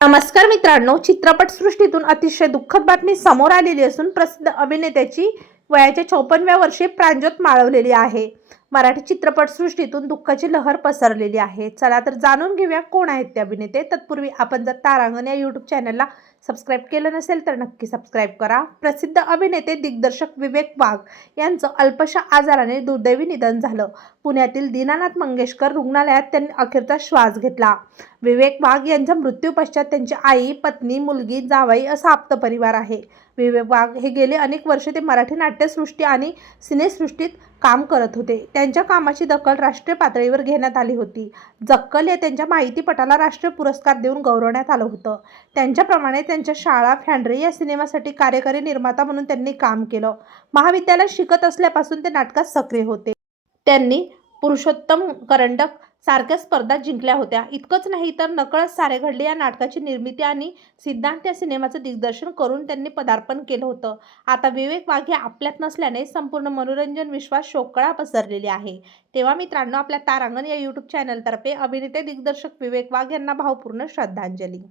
नमस्कार मित्रांनो चित्रपटसृष्टीतून अतिशय दुःखद बातमी समोर आलेली असून प्रसिद्ध अभिनेत्याची वयाच्या चौपन्नव्या वर्षी प्रांजोत माळवलेली आहे. मराठी चित्रपटसृष्टीतून दुःखाची लहर पसरलेली आहे. चला तर जाणून घेऊया कोण आहेत ते अभिनेते. तत्पूर्वी आपण जर तारांगण या यूट्यूब चॅनलला सबस्क्राईब केलं नसेल तर नक्की सबस्क्राईब करा. प्रसिद्ध अभिनेते दिग्दर्शक विवेक वाघ यांचं अल्पशा आजाराने दुर्दैवी निधन झालं. पुण्यातील दीनानाथ मंगेशकर रुग्णालयात त्यांनी अखेरचा श्वास घेतला. विवेक वाघ यांच्या मृत्यू पश्चात त्यांची आई पत्नी मुलगी जावाई असा आप्त परिवार आहे. विवेक वाघ हे गेले अनेक वर्षे ते मराठी नाट्यसृष्टी आणि सिनेसृष्टीत काम करत होते. त्यांच्या कामाची दखल राष्ट्रीय पातळीवर घेण्यात आली होती. जक्कल या त्यांच्या माहितीपटाला राष्ट्रीय पुरस्कार देऊन गौरवण्यात आलं होतं. त्यांच्याप्रमाणे त्यांच्या शाळा फॅन्ड्री या सिनेमासाठी कार्यकारी निर्माता म्हणून त्यांनी काम केलं. महाविद्यालयात शिकत असल्यापासून ते नाटकात सक्रिय होते. त्यांनी पुरुषोत्तम करंडक सारख्या स्पर्धा जिंकल्या होत्या. इतकंच नाही तर नकळत सारे घडले या नाटकाची निर्मिती आणि सिद्धांत या सिनेमाचं दिग्दर्शन करून त्यांनी पदार्पण केलं होतं. आता विवेक वाघ हे आपल्यात नसल्याने संपूर्ण मनोरंजन विश्वास शोकळा पसरलेली आहे. तेव्हा मित्रांनो आपल्या तारांगण या यूट्यूब चॅनलतर्फे अभिनेते दिग्दर्शक विवेक वाघ यांना भावपूर्ण श्रद्धांजली.